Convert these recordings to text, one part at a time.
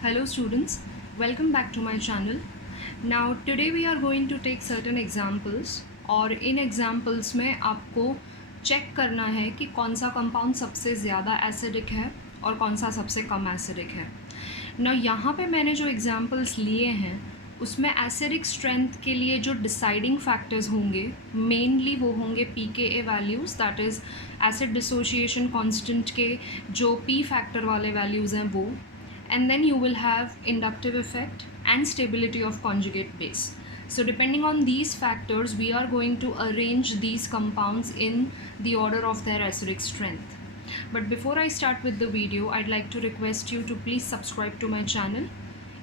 Hello students, welcome back to my channel. Now today we are going to take certain examples और इन examples में आपको check करना है कि कौन सा कंपाउंड सबसे ज़्यादा एसिडिक है और कौन सा सबसे कम एसिडिक है. ना यहाँ पे मैंने जो examples लिए हैं उसमें एसिडिक स्ट्रेंथ के लिए जो डिसाइडिंग फैक्टर्स होंगे मेनली वो होंगे pKa values, that is acid dissociation constant के जो p फैक्टर वाले वैल्यूज़ हैं वो, and then you will have inductive effect and stability of conjugate base. So depending on these factors we are going to arrange these compounds in the order of their acidic strength. But before I start with the video, I'd like to request you to please subscribe to my channel.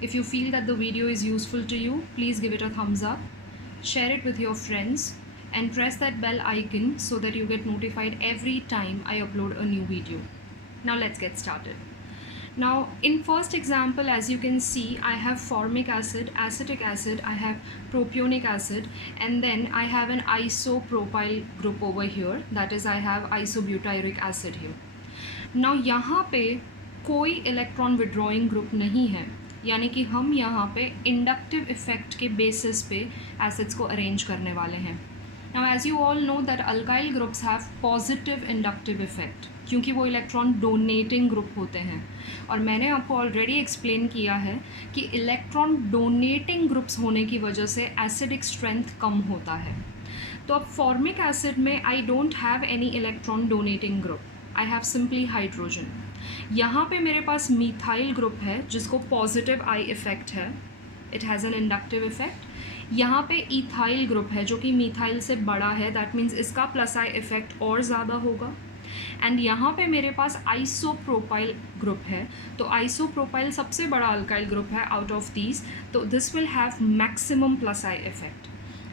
If you feel that the video is useful to you, please give it a thumbs up, share it with your friends and press that bell icon so that you get notified every time I upload a new video. Now let's get started. Now in first example, as you can see, I have formic acid, acetic acid, I have propionic acid, and then I have an isopropyl group over here, that is I have isobutyric acid here. Now यहाँ पे कोई electron withdrawing group नहीं है, यानी कि हम यहाँ पे इंडक्टिव इफेक्ट के बेसिस पे एसिड्स को अरेंज करने वाले हैं. Now as you all know that alkyl groups have positive inductive effect क्योंकि वो इलेक्ट्रॉन डोनेटिंग ग्रुप होते हैं, और मैंने आपको ऑलरेडी एक्सप्लेन किया है कि इलेक्ट्रॉन डोनेटिंग ग्रुप्स होने की वजह से एसिडिक स्ट्रेंथ कम होता है. तो अब फॉर्मिक एसिड में I don't have any electron donating group, I have simply hydrogen. यहाँ पे मेरे पास मीथाइल ग्रुप है जिसको पॉजिटिव आई इफेक्ट है, it has an inductive effect. यहाँ पे इथाइल ग्रुप है जो कि मीथाइल से बड़ा है, दैट मीन्स इसका प्लस आई इफेक्ट और ज़्यादा होगा. एंड यहाँ पे मेरे पास आइसोप्रोपाइल ग्रुप है, तो आइसोप्रोपाइल सबसे बड़ा अल्काइल ग्रुप है आउट ऑफ दीज, तो this will have maximum plus I effect,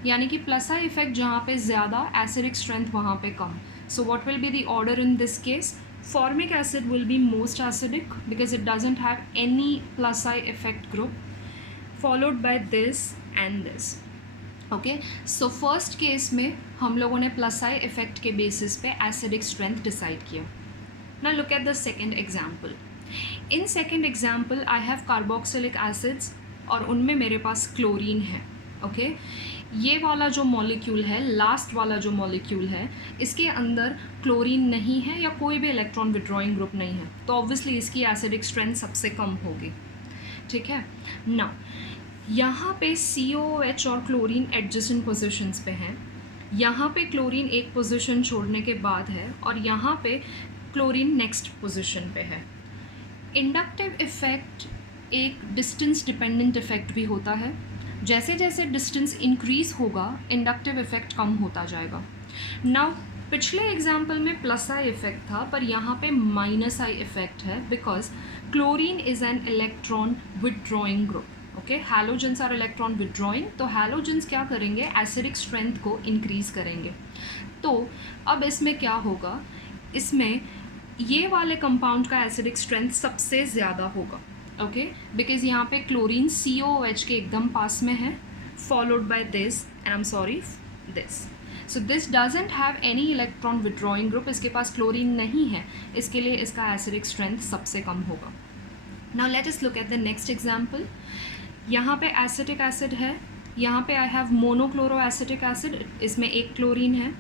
यानी कि प्लस आई इफेक्ट जहाँ पे ज़्यादा एसिडिक स्ट्रेंथ वहाँ पे कम. So what will be the order in this case? Formic acid will be most acidic because it doesn't have any plus I effect group, followed by this and this. Okay, so first case में हम लोगों ने plus I effect के basis पे acidic strength decide किया. Now look at the second example. In second example I have carboxylic acids और उनमें मेरे पास क्लोरीन है. ओके, ये वाला जो मॉलिक्यूल है, लास्ट वाला जो मॉलिक्यूल है, इसके अंदर क्लोरीन नहीं है या कोई भी इलेक्ट्रॉन विड्रॉइंग ग्रुप नहीं है, तो ऑब्वियसली इसकी एसिडिक स्ट्रेंथ सबसे कम होगी. ठीक है ना. यहाँ पे COOH और क्लोरीन एडजेसेंट पोजीशंस पे हैं. यहाँ पे क्लोरीन एक पोजीशन छोड़ने के बाद है और यहाँ पे क्लोरीन नेक्स्ट पोजीशन पे है. इंडक्टिव इफेक्ट एक डिस्टेंस डिपेंडेंट इफेक्ट भी होता है. जैसे जैसे डिस्टेंस इंक्रीज़ होगा इंडक्टिव इफेक्ट कम होता जाएगा. नाउ पिछले एग्जाम्पल में प्लस आई इफेक्ट था, पर यहाँ पे माइनस आई इफेक्ट है because chlorine is an electron withdrawing group. Okay, halogens are electron withdrawing, तो हैलोजेंस क्या करेंगे, एसिडिक स्ट्रेंथ को इंक्रीज़ करेंगे. तो अब इसमें क्या होगा, इसमें ये वाले कंपाउंड का एसिडिक स्ट्रेंथ सबसे ज़्यादा होगा. ओके, बिकॉज यहाँ पे क्लोरीन COOH के एकदम पास में है, followed by this and I am sorry this. So this doesn't have any electron withdrawing group, इसके पास क्लोरीन नहीं है, इसके लिए इसका एसिडिक स्ट्रेंथ सबसे कम होगा. Now let us look at the next example. यहाँ पे एसिटिक एसिड है, यहाँ पे I have monochloro acetic acid, इसमें एक क्लोरीन है.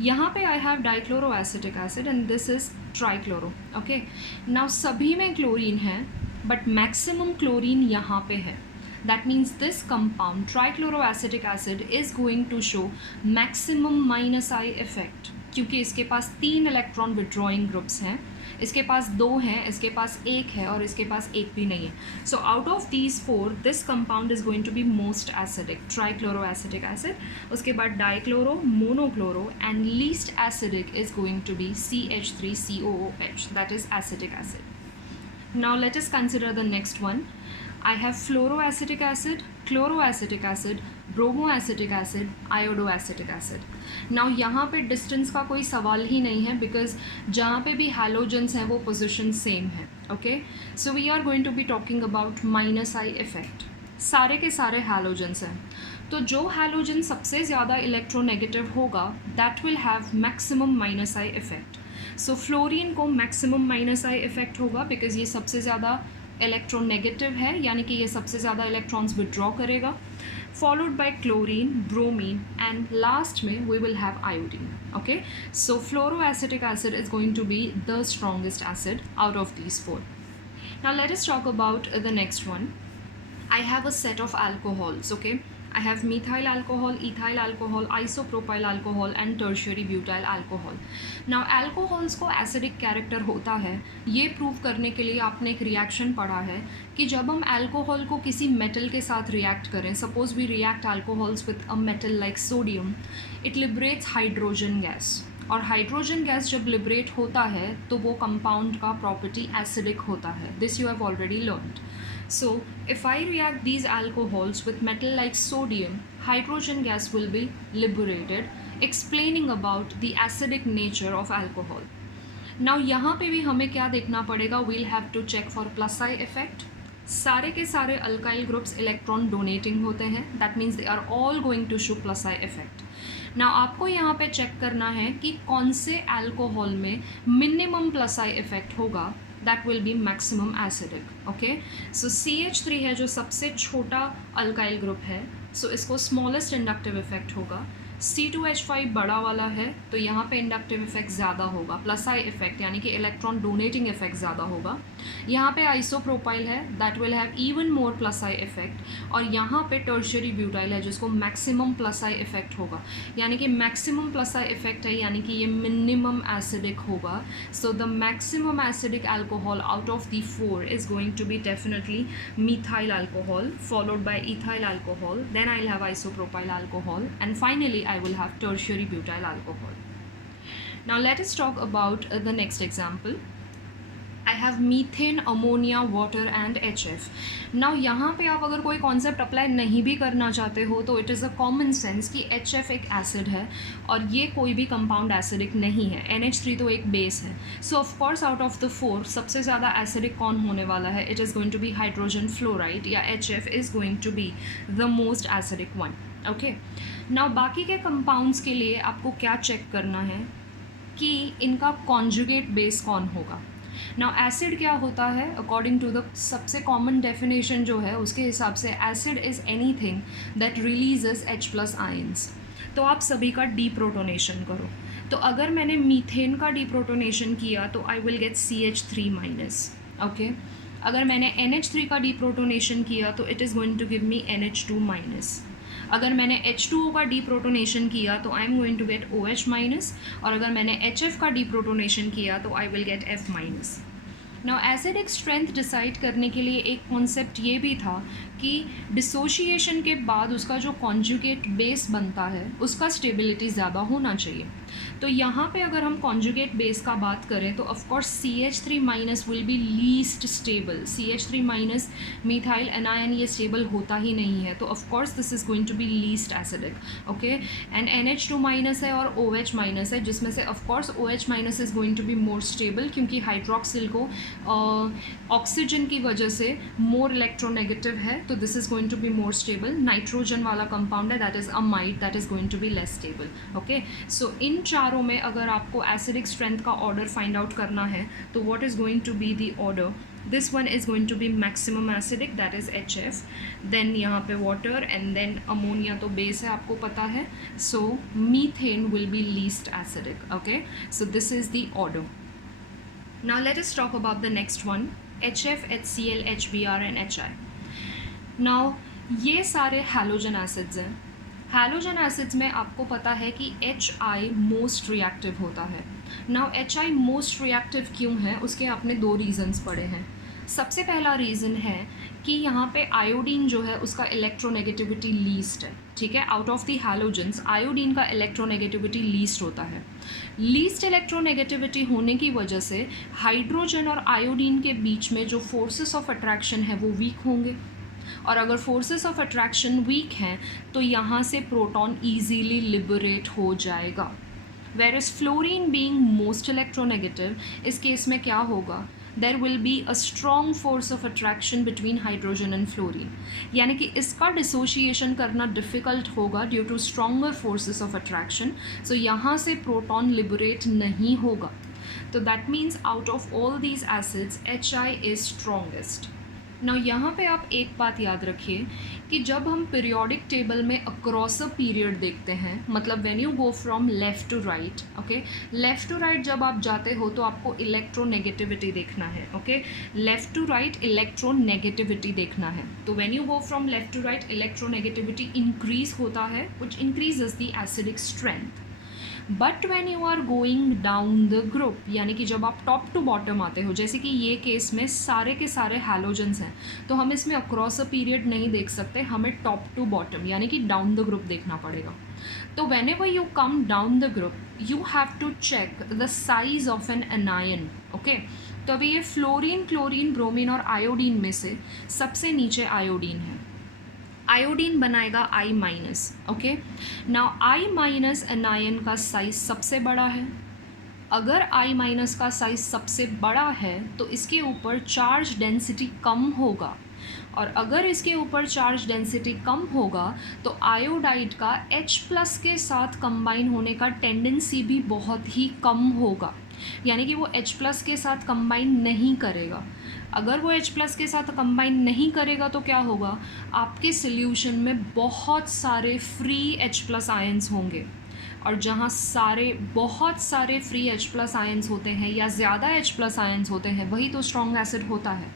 यहाँ पे I have dichloro acetic acid and this is trichloro. Okay, now सभी में क्लोरीन है बट मैक्सिमम क्लोरीन यहाँ पे है. That means this compound trichloroacetic acid is going to show maximum minus I effect, क्योंकि इसके पास 3 इलेक्ट्रॉन विड्रॉइंग ग्रुप्स हैं, इसके पास 2 हैं, इसके पास 1 है और इसके पास 1 भी नहीं है. So out of these 4 this compound is going to be most acidic, trichloroacetic acid. उसके बाद dichloro, monochloro and least acidic is going to be CH3COOH, that is acetic acid. Now let us consider the next one. I have fluoroacetic acid, chloroacetic acid, bromoacetic acid, iodoacetic acid. Now यहाँ पे distance का कोई सवाल ही नहीं है because जहाँ पे भी हैलोजेंस हैं वो पोजिशन सेम है. Okay, so we are going to be talking about minus I effect. सारे के सारे हैलोजेंस हैं, तो जो हैलोजन सबसे ज़्यादा इलेक्ट्रोनेगेटिव होगा that will have maximum minus I effect. So fluorine को मैक्सिमम माइनस आई इफेक्ट होगा बिकॉज ये सबसे ज़्यादा इलेक्ट्रोनेगेटिव है, यानी कि ये सबसे ज़्यादा इलेक्ट्रॉन्स विड्रॉ करेगा, followed by chlorine, bromine, and last में we will have iodine. Okay, so fluoroacetic acid is going to be the strongest acid out of these four. Now let us talk about the next one. I have a set of alcohols. Okay, I have methyl alcohol, ethyl alcohol, isopropyl alcohol and tertiary butyl alcohol. Now alcohols को acidic character होता है, ये prove करने के लिए आपने एक reaction पढ़ा है कि जब हम अल्कोहल को किसी मेटल के साथ रिएक्ट करें, suppose we react alcohols with a metal like sodium, it liberates hydrogen gas, और हाइड्रोजन गैस जब लिबरेट होता है तो वो कंपाउंड का प्रॉपर्टी एसिडिक होता है. This you have already learned. So if I react these alcohols with metal like sodium, hydrogen gas will be liberated, explaining about the acidic nature of alcohol. Now यहाँ पे भी हमें क्या देखना पड़ेगा, we'll have to check for plus I effect. सारे के सारे अल्काइल ग्रुप्स इलेक्ट्रॉन डोनेटिंग होते हैं, that means they are all going to show plus I effect. Now आपको यहाँ पे चेक करना है कि कौन से अल्कोहल में मिनिमम प्लस आई इफेक्ट होगा, that will be maximum acidic. Okay, so CH3 है जो सबसे छोटा अल्काइल ग्रुप है, सो इसको स्मॉलेस्ट इंडक्टिव इफेक्ट होगा. C2H5 बड़ा वाला है तो यहाँ पे इंडक्टिव इफेक्ट ज़्यादा होगा, प्लस आई इफेक्ट यानी कि इलेक्ट्रॉन डोनेटिंग इफेक्ट ज़्यादा होगा. यहाँ पे आइसोप्रोपाइल है, that will have even more plus I effect, और यहाँ पे टर्शियरी ब्यूटाइल है जिसको मैक्सिमम प्लस आई इफेक्ट होगा, यानी कि मैक्सिमम प्लस आई इफेक्ट है यानी कि ये मिनिमम एसिडिक होगा. So the maximum acidic alcohol out of the four is going to be definitely methyl alcohol, followed by ethyl alcohol, then I'll have isopropyl alcohol, and finally I will have tertiary butyl alcohol. Now let us talk about the next example. I have methane, ammonia, water and HF. Now यहाँ पे आप अगर कोई concept apply नहीं भी करना चाहते हो तो it is a common sense कि HF एक एसिड है और ये कोई भी कंपाउंड एसिडिक नहीं है. NH3 तो एक बेस है. So of course out of the four सबसे ज़्यादा एसिडिक कौन होने वाला है? It is going to be hydrogen fluoride, या HF is going to be the most acidic one. Okay, now बाकी के कंपाउंड्स के लिए आपको क्या चेक करना है कि इनका कॉन्जुगेट बेस कौन होगा. नाउ एसिड क्या होता है? अकॉर्डिंग टू द सबसे कॉमन डेफिनेशन जो है उसके हिसाब से acid is anything that releases H+ ions. तो आप सभी का डीप्रोटोनेशन करो. तो अगर मैंने मीथेन का डीप्रोटोनेशन किया तो I will gate CH3-. Okay, अगर मैंने NH3 का डीप्रोटोनेशन किया तो it is going to give me NH2-. अगर मैंने H2O का डीप्रोटोनेशन किया तो I am going to get OH-, और अगर मैंने HF का डीप्रोटोनेशन किया तो I will get F-. Now acidic strength decide करने के लिए एक कॉन्सेप्ट ये भी था कि डिसोशिएशन के बाद उसका जो कॉन्जुगेट बेस बनता है उसका स्टेबिलिटी ज़्यादा होना चाहिए. तो यहाँ पे अगर हम कॉन्जुगेट बेस का बात करें तो of course CH3- will be least stable. CH3- methyl anion ये स्टेबल होता ही नहीं है, तो of course this is going to be least acidic. Okay, and NH2- है और OH- है, जिसमें से of course OH- is going to be more stable क्योंकि हाइड्रोक्सिल को ऑक्सीजन की वजह से मोर इलेक्ट्रोनेगेटिव है, तो this is going to be more stable. Nitrogen वाला कंपाउंड है that is amide, that is going to be less stable. Okay, so in चारों में अगर आपको एसिडिक स्ट्रेंथ का ऑर्डर फाइंड आउट करना है तो what is going to be the order? This one is going to be maximum acidic, that is HF, देन यहाँ पे वाटर, एंड देन अमोनिया तो बेस है आपको पता है. So methane will be least acidic. Okay, so this is the order. Now let us talk about the next one, HF, HCl, HBr and HI. Now ये सारे halogen acids हैं. Halogen acids में आपको पता है कि HI मोस्ट रिएक्टिव होता है. नाउ HI मोस्ट रिएक्टिव क्यों है? उसके आपने दो रीज़न्स पढ़े हैं. सबसे पहला रीज़न है कि यहाँ पे आयोडीन जो है उसका इलेक्ट्रोनेगेटिविटी लीस्ट है. ठीक है, out of the halogens iodine का इलेक्ट्रोनेगेटिविटी लीस्ट होता है. लीस्ट इलेक्ट्रोनेगेटिविटी होने की वजह से हाइड्रोजन और आयोडीन के बीच में जो फोर्सेस ऑफ अट्रैक्शन है वो वीक होंगे, और अगर फोर्सेस ऑफ अट्रैक्शन वीक हैं तो यहाँ से प्रोटॉन ईजीली लिबरेट हो जाएगा. Where is fluorine being most electronegative, इस केस में क्या होगा? There will be a strong force of attraction between hydrogen and fluorine, यानी कि इसका डिसोशिएशन करना डिफ़िकल्ट होगा due to stronger forces of attraction. So यहाँ से प्रोटॉन लिबरेट नहीं होगा. तो that means out of all these acids HI is strongest. Now यहाँ पे आप एक बात याद रखिए कि जब हम पीरियोडिक टेबल में अक्रॉस अ पीरियड देखते हैं, मतलब when you go from left to right, okay, left to right जब आप जाते हो तो आपको इलेक्ट्रोनेगेटिविटी देखना है, okay, left to right electronegativity देखना है। तो when you go from left to right electronegativity increase होता है, which increases the acidic strength. But when you are going down the group, यानी कि जब आप टॉप टू बॉटम आते हो, जैसे कि ये केस में सारे के सारे हैलोजेंस हैं, तो हम इसमें अक्रॉस अ पीरियड नहीं देख सकते, हमें टॉप टू बॉटम यानी कि डाउन द ग्रुप देखना पड़ेगा। तो whenever you come down the group you have to check the size of an anion, okay. तो अभी ये फ्लोरीन, क्लोरीन, ब्रोमीन और आयोडीन में से सबसे नीचे आयोडीन है। आयोडीन बनाएगा I minus, okay. Now I minus anion का साइज सबसे बड़ा है। अगर I माइनस का साइज सबसे बड़ा है तो इसके ऊपर चार्ज डेंसिटी कम होगा, और अगर इसके ऊपर चार्ज डेंसिटी कम होगा तो आयोडाइड का H प्लस के साथ कंबाइन होने का टेंडेंसी भी बहुत ही कम होगा, यानी कि वो H प्लस के साथ कंबाइन नहीं करेगा। अगर वो H प्लस के साथ कंबाइन नहीं करेगा तो क्या होगा, आपके सॉल्यूशन में बहुत सारे फ्री H प्लस आयंस होंगे, और जहाँ बहुत सारे फ्री H प्लस आयंस होते हैं या ज़्यादा H प्लस आयंस होते हैं वही तो स्ट्रॉन्ग एसिड होता है।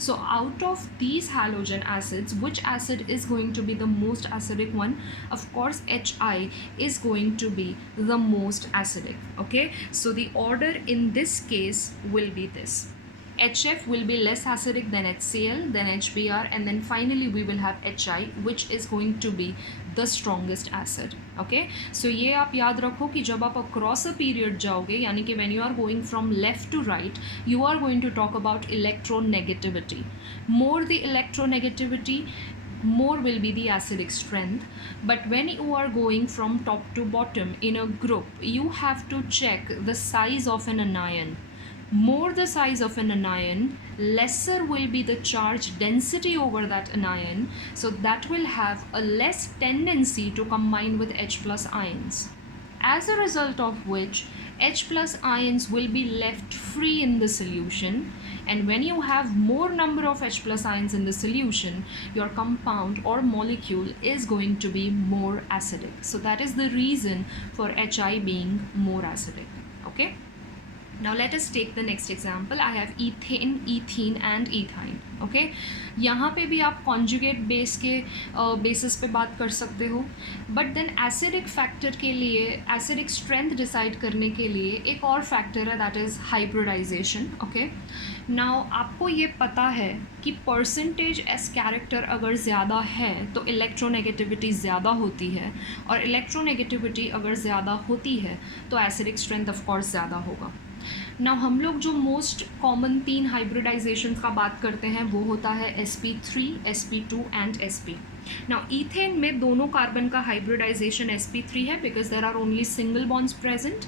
So out of these halogen acids which acid is going to be the most acidic one? Of course HI is going to be the most acidic, okay. So the order in this case will be this: HF will be less acidic than HCl, then HBr, and then finally we will have HI, which is going to be the strongest acid, okay. So ये आप याद रखो कि जब आप across a period जाओगे, यानी कि when you are going from left to right, you are going to talk about electronegativity. More the electronegativity, more will be the acidic strength. But when you are going from top to bottom in a group, you have to check the size of an anion. More the size of an anion, lesser will be the charge density over that anion, so that will have a less tendency to combine with H plus ions, as a result of which H plus ions will be left free in the solution, and when you have more number of H plus ions in the solution, your compound or molecule is going to be more acidic. So that is the reason for HI being more acidic, okay. Now let us take the next example. I have ethane, ethene and ethyne, okay. यहाँ पे भी आप conjugate base के basis पे बात कर सकते हो, बट देन एसिडिक फैक्टर के लिए, एसिडिक स्ट्रेंथ डिसाइड करने के लिए एक और फैक्टर है, that is hybridization, okay. Now आपको ये पता है कि परसेंटेज एस कैरेक्टर अगर ज़्यादा है तो इलेक्ट्रोनेगेटिविटी ज़्यादा होती है, और इलेक्ट्रोनेगेटिविटी अगर ज़्यादा होती है तो एसिडिक स्ट्रेंथ ऑफ कोर्स ज़्यादा होगा। नाउ हम लोग जो मोस्ट कॉमन 3 हाइब्रिडाइजेशन का बात करते हैं वो होता है sp3, sp2 and sp। Now ethane में दोनों कार्बन का हाइब्रिडाइजेशन sp3 है because there are only single bonds present.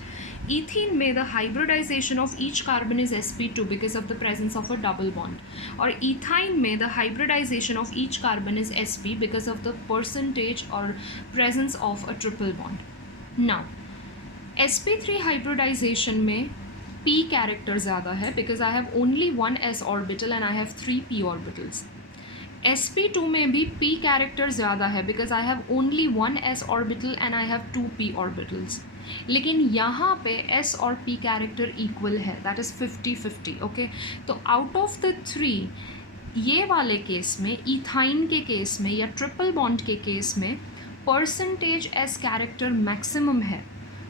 Ethene में the hybridisation of each carbon is sp2 because of the presence of a double bond, और ethyne में the hybridisation of each carbon is sp because of the percentage और presence of a triple bond. Now sp3 hybridisation में p character ज़्यादा है because I have only 1 s orbital and I have 3 p orbitals. sp2 में भी p character ज़्यादा है because I have only 1 s orbital and I have 2 p orbitals. लेकिन यहाँ पे s और p कैरेक्टर इक्वल है, दैट इज़ 50-50, ओके। तो आउट ऑफ द 3 ये वाले केस में, इथाइन के केस में या ट्रिपल बॉन्ड के केस में परसेंटेज s कैरेक्टर मैक्सिमम है,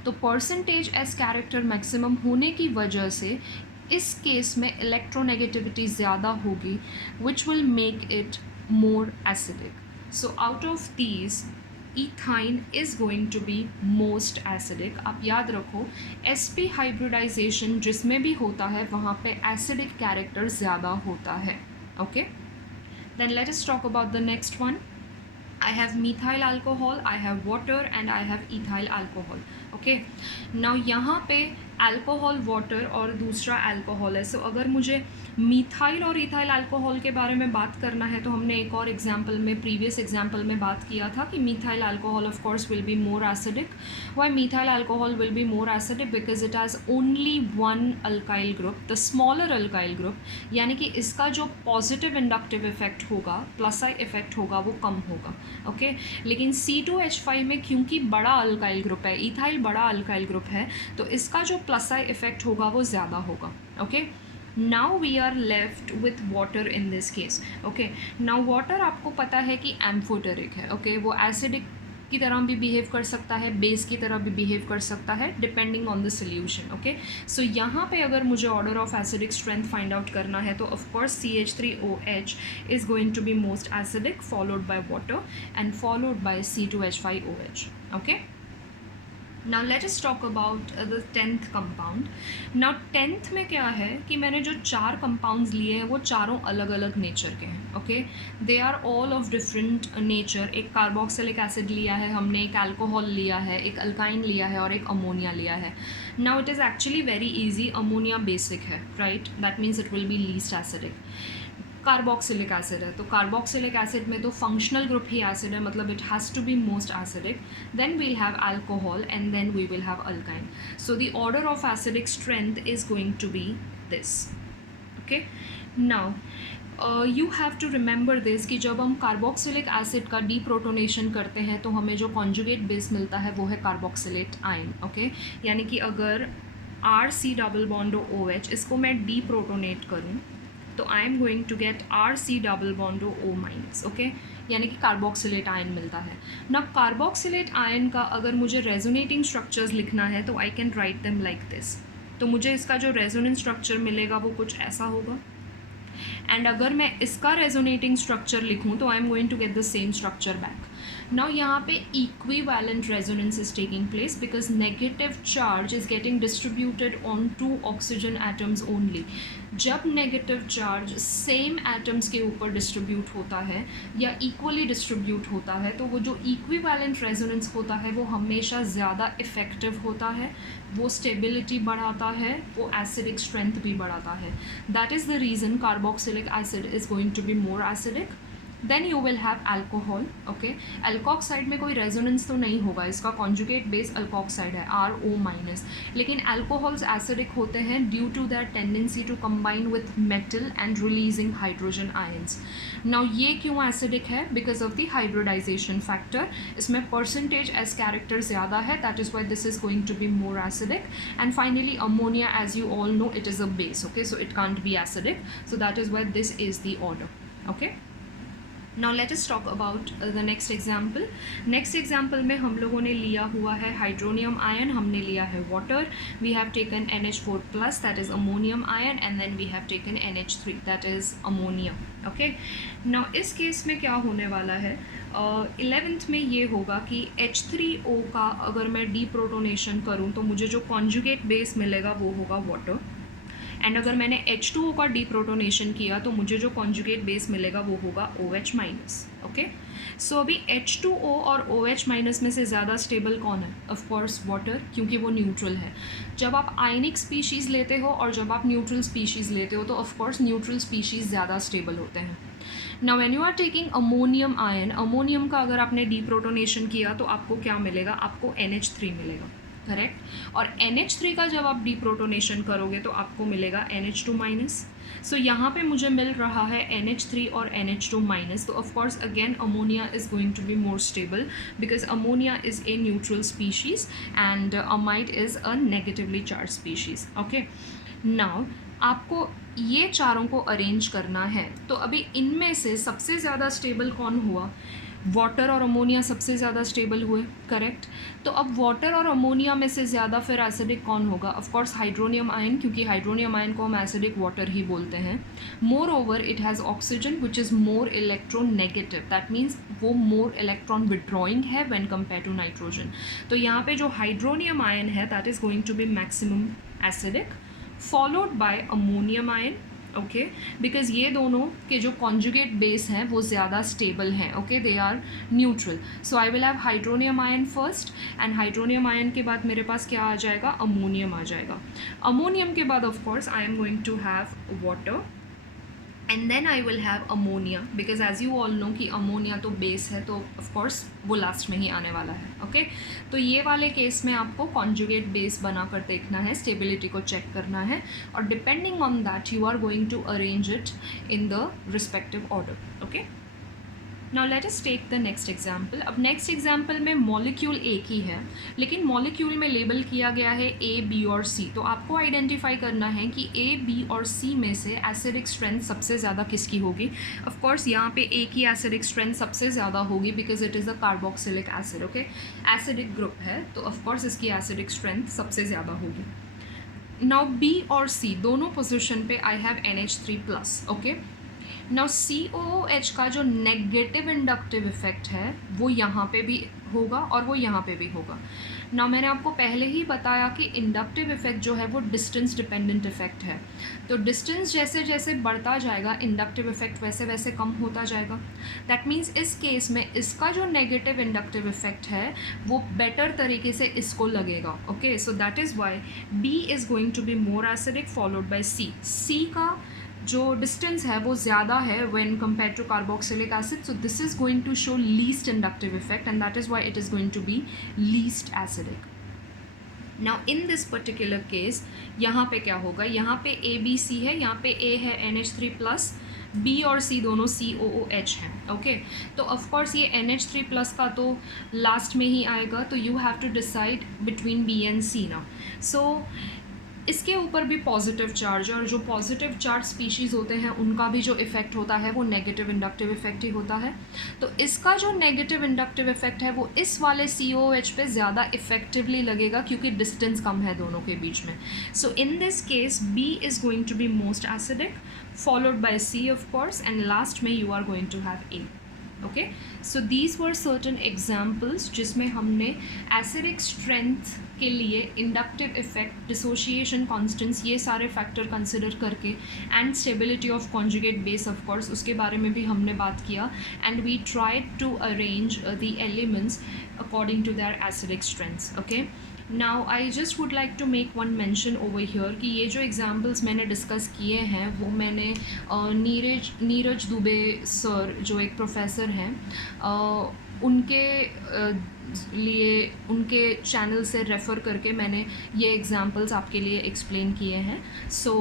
तो परसेंटेज एस कैरेक्टर मैक्सिमम होने की वजह से इस केस में इलेक्ट्रोनेगेटिविटी ज़्यादा होगी, which will make it more acidic. So out of these ethyne is going to be most acidic. आप याद रखो sp हाइब्रिडाइजेशन जिसमें भी होता है वहाँ पे एसिडिक कैरेक्टर ज़्यादा होता है, okay. Then let us talk about the next one. I have methyl alcohol, I have water and I have ethyl alcohol, okay. Now यहाँ पे अल्कोहल वाटर और दूसरा अल्कोहल है. सो अगर मुझे मीथाइल और इथाइल अल्कोहल के बारे में बात करना है तो हमने एक और एग्जाम्पल में, प्रीवियस एग्जाम्पल में बात किया था कि methyl alcohol of course will be more acidic. Why methyl alcohol will be more acidic? Because it has only one alkyl group, the smaller alkyl group, यानी कि इसका जो पॉजिटिव इंडक्टिव इफेक्ट होगा, प्लस आई इफेक्ट होगा, वो कम होगा. Okay लेकिन C2H5 में क्योंकि बड़ा अल्काइल ग्रुप है, इथाइल बड़ा अल्काइल ग्रुप है, तो इसका जो प्लस आई इफेक्ट होगा वो ज़्यादा होगा. Okay now we are left with water in this case. Okay now water आपको पता है कि एम्फोटेरिक है. ओके वो एसिडिक की तरह भी बिहेव कर सकता है, बेस की तरह भी बिहेव कर सकता है, depending on the solution. Okay so यहाँ पे अगर मुझे order of acidic strength find out करना है तो of course CH3OH is going to be most acidic, followed by water and followed by C2H5OH. Okay now let us talk about the 10th compound. now 10th में क्या है कि मैंने जो 4 compounds लिए हैं वो चारों अलग अलग नेचर के हैं. Okay they are all of different nature. एक कार्बोक्सिलिक एसिड लिया है हमने, एक अल्कोहल लिया है, एक अल्काइन लिया है और एक अमोनिया लिया है. now it is actually very easy. Ammonia basic है, right? That means it will be least acidic. Carboxylic acid है तो कार्बोक्सिलिक एसिड में तो फंक्शनल ग्रुप ही एसिड है, मतलब it has to be most acidic. Then we'll have alcohol and then we will have alkyne. So the order of acidic strength is going to be this. Okay now you have to remember this कि जब हम carboxylic acid का deprotonation करते हैं तो हमें जो conjugate base मिलता है वो है कार्बोक्सिलेट आयन. ओके यानी कि अगर RC डबल बॉन्ड OH इसको मैं डीप्रोटोनेट करूँ तो I am going to get RC double bond O minus. Okay यानी कि कार्बोक्सिलेट आयन मिलता है ना. कार्बोक्सिलेट आयन का अगर मुझे रेजोनेटिंग स्ट्रक्चर्स लिखना है तो I can write them like this. तो मुझे इसका जो रेजोनेंस स्ट्रक्चर मिलेगा वो कुछ ऐसा होगा. एंड अगर मैं इसका रेजोनेटिंग स्ट्रक्चर लिखूँ तो I am going to get the same structure back. now यहाँ पे equivalent resonance is taking place because negative charge is getting distributed on 2 oxygen atoms only. जब नेगेटिव चार्ज सेम एटम्स के ऊपर distribute होता है या इक्वली डिस्ट्रीब्यूट होता है तो वो जो इक्विवेलेंट रेजोनेंस होता है वो हमेशा ज़्यादा इफ़ेक्टिव होता है, वो स्टेबिलिटी बढ़ाता है, वो एसिडिक स्ट्रेंथ भी बढ़ाता है. That is the reason carboxylic acid is going to be more acidic. Then you will have alcohol. Okay alkoxide में कोई रेजोनेंस तो नहीं होगा, इसका कॉन्जुगेट बेस अल्कोक्साइड है RO माइनस. लेकिन अल्कोहल्स एसिडिक होते हैं due to that tendency to combine with metal and releasing hydrogen ions. Now ये क्यों एसिडिक है? Because of the hybridization factor. इसमें परसेंटेज एस कैरेक्टर ज़्यादा है, that is why this is going to be more acidic. And finally ammonia, as you all know, it is a base. Okay so it can't be acidic, so that is why this is the order. Okay now let us talk about the next example. next example में हम लोगों ने लिया हुआ है hydronium ion, हमने लिया है water. we have taken NH4 plus that is ammonium ion and then we have taken NH3 that is ammonia. okay now इस केस में क्या होने वाला है, 11th में ये होगा कि H3O का अगर मैं डीप्रोटोनेशन करूँ तो मुझे जो कॉन्जुगेट बेस मिलेगा वो होगा वाटर. एंड अगर मैंने H2O का डीप्रोटोनेशन किया तो मुझे जो कॉन्जुगेट बेस मिलेगा वो होगा OH माइनस. ओके सो अभी H2O और OH माइनस में से ज़्यादा स्टेबल कौन है? ऑफ कोर्स वाटर, क्योंकि वो न्यूट्रल है. जब आप आयनिक स्पीशीज़ लेते हो और जब आप न्यूट्रल स्पीशीज़ लेते हो तो ऑफ कोर्स न्यूट्रल स्पीशीज़ ज़्यादा स्टेबल होते हैं. Now when you are taking ammonium ion, ammonium का अगर आपने डीप्रोटोनेशन किया तो आपको क्या मिलेगा? आपको NH3 मिलेगा, करेक्ट. और NH3 का जब आप डीप्रोटोनेशन करोगे तो आपको मिलेगा NH2 माइनस. सो यहाँ पे मुझे मिल रहा है NH3 और NH2 माइनस. तो of course again ammonia is going to be more stable because ammonia is a neutral species and amide is a negatively charge species. Okay now आपको ये चारों को अरेंज करना है. तो अभी इनमें से सबसे ज़्यादा स्टेबल कौन हुआ? वाटर और अमोनिया सबसे ज़्यादा स्टेबल हुए, करेक्ट. तो अब वाटर और अमोनिया में से ज़्यादा फिर एसिडिक कौन होगा? ऑफ कोर्स हाइड्रोनियम आयन, क्योंकि हाइड्रोनियम आयन को हम एसिडिक वाटर ही बोलते हैं. Moreover it has oxygen which is more electron negative, that means वो मोर इलेक्ट्रॉन विड्रॉइंग है व्हेन कंपेयर टू नाइट्रोजन. तो यहाँ पे जो हाइड्रोनियम आयन है that is going to be maximum acidic, followed by ammonium ion okay, because ये दोनों के जो कॉन्जुगेट बेस हैं वो ज़्यादा स्टेबल हैं. Okay, they are neutral. So I will have hydronium ion first, and hydronium ion के बाद मेरे पास क्या आ जाएगा, अमोनियम आ जाएगा. अमोनियम के बाद of course I am going to have water, and then I will have ammonia, because as you all know कि ammonia तो बेस है, तो ऑफ कोर्स वो लास्ट में ही आने वाला है. ओके, तो ये वाले केस में आपको कॉन्जुगेट बेस बनाकर देखना है, स्टेबिलिटी को चेक करना है, और depending on that you are going to arrange it in the respective order. Okay, now let us take the next example. अब नेक्स्ट एग्जाम्पल में मॉलिक्यूल एक ही है, लेकिन मॉलिक्यूल में लेबल किया गया है ए, बी और सी. तो आपको आइडेंटिफाई करना है कि ए, बी और सी में से एसिडिक स्ट्रेंथ सबसे ज़्यादा किसकी होगी. ऑफ कोर्स यहाँ पे ए की एसिडिक स्ट्रेंथ सबसे ज़्यादा होगी, because it is a carboxylic acid. Okay, acidic group है, तो ऑफ कोर्स इसकी एसिडिक स्ट्रेंथ सबसे ज़्यादा होगी. नाउ बी और सी दोनों पोजिशन पे I have NH3+. Okay, now COOH का जो नेगेटिव इंडक्टिव इफेक्ट है वो यहाँ पे भी होगा और वो यहाँ पे भी होगा. नाउ मैंने आपको पहले ही बताया कि इंडक्टिव इफेक्ट जो है वो डिस्टेंस डिपेंडेंट इफेक्ट है. तो डिस्टेंस जैसे जैसे बढ़ता जाएगा इंडक्टिव इफेक्ट वैसे वैसे कम होता जाएगा. दैट मीन्स इस केस में इसका जो नेगेटिव इंडक्टिव इफेक्ट है वो बेटर तरीके से इसको लगेगा. Okay, so that is why B is going to be more acidic followed by C. C का जो डिस्टेंस है वो ज़्यादा है when compare to carboxylic acid, so this is going to show least inductive effect, and that is why it is going to be least acidic. Now in this particular case यहाँ पे क्या होगा, यहाँ पे ABC है, यहाँ पे A है NH3+, B और C दोनों COOH हैं. ओके, तो ऑफकोर्स ये NH3+ का तो लास्ट में ही आएगा, तो you have to decide between B and C ना. सो इसके ऊपर भी पॉजिटिव चार्ज, और जो पॉजिटिव चार्ज स्पीशीज़ होते हैं उनका भी जो इफ़ेक्ट होता है वो नेगेटिव इंडक्टिव इफ़ेक्ट ही होता है. तो इसका जो नेगेटिव इंडक्टिव इफ़ेक्ट है वो इस वाले COOH पे ज़्यादा इफ़ेक्टिवली लगेगा क्योंकि डिस्टेंस कम है दोनों के बीच में. So in this case B is going to be most acidic followed by C of course, and last में you are going to have A. Okay, so these were certain examples जिसमें हमने acidic strength के लिए inductive effect, dissociation constants, ये सारे factor consider करके, and stability of conjugate base of course उसके बारे में भी हमने बात किया, and we tried to arrange the elements according to their acidic strengths. Okay, now I just would like to make one mention over here कि ये जो एग्जांपल्स मैंने डिस्कस किए हैं वो मैंने नीरज दुबे सर जो एक प्रोफेसर हैं उनके लिए उनके चैनल से रेफ़र करके मैंने ये एग्जांपल्स आपके लिए एक्सप्लेन किए हैं. So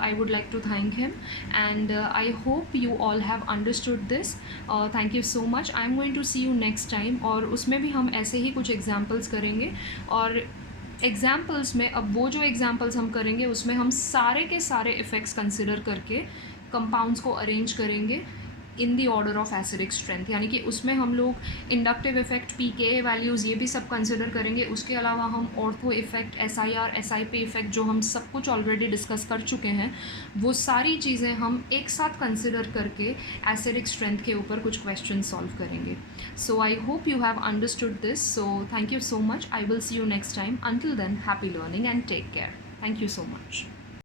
I would like to thank him, and I hope you all have understood this. Thank you so much. I am going to see you next time, और उसमें भी हम ऐसे ही कुछ एग्जांपल्स करेंगे. और एग्जांपल्स में अब वो जो एग्जांपल्स हम करेंगे उसमें हम सारे के सारे इफ़ेक्ट्स कंसिडर करके कंपाउंड्स को अरेंज करेंगे in the order of acidic strength, यानी कि उसमें हम लोग इंडक्टिव इफेक्ट, pK वैल्यूज़ ये भी सब कंसिडर करेंगे. उसके अलावा हम ortho effect, SIR, SIP effect जो हम सब कुछ ऑलरेडी डिस्कस कर चुके हैं वो सारी चीज़ें हम एक साथ कंसिडर करके एसिडिक स्ट्रेंथ के ऊपर कुछ क्वेश्चन सॉल्व करेंगे. So I hope you have understood this. So thank you so much. I will see you next time. Until then, happy learning and take care. Thank you so much.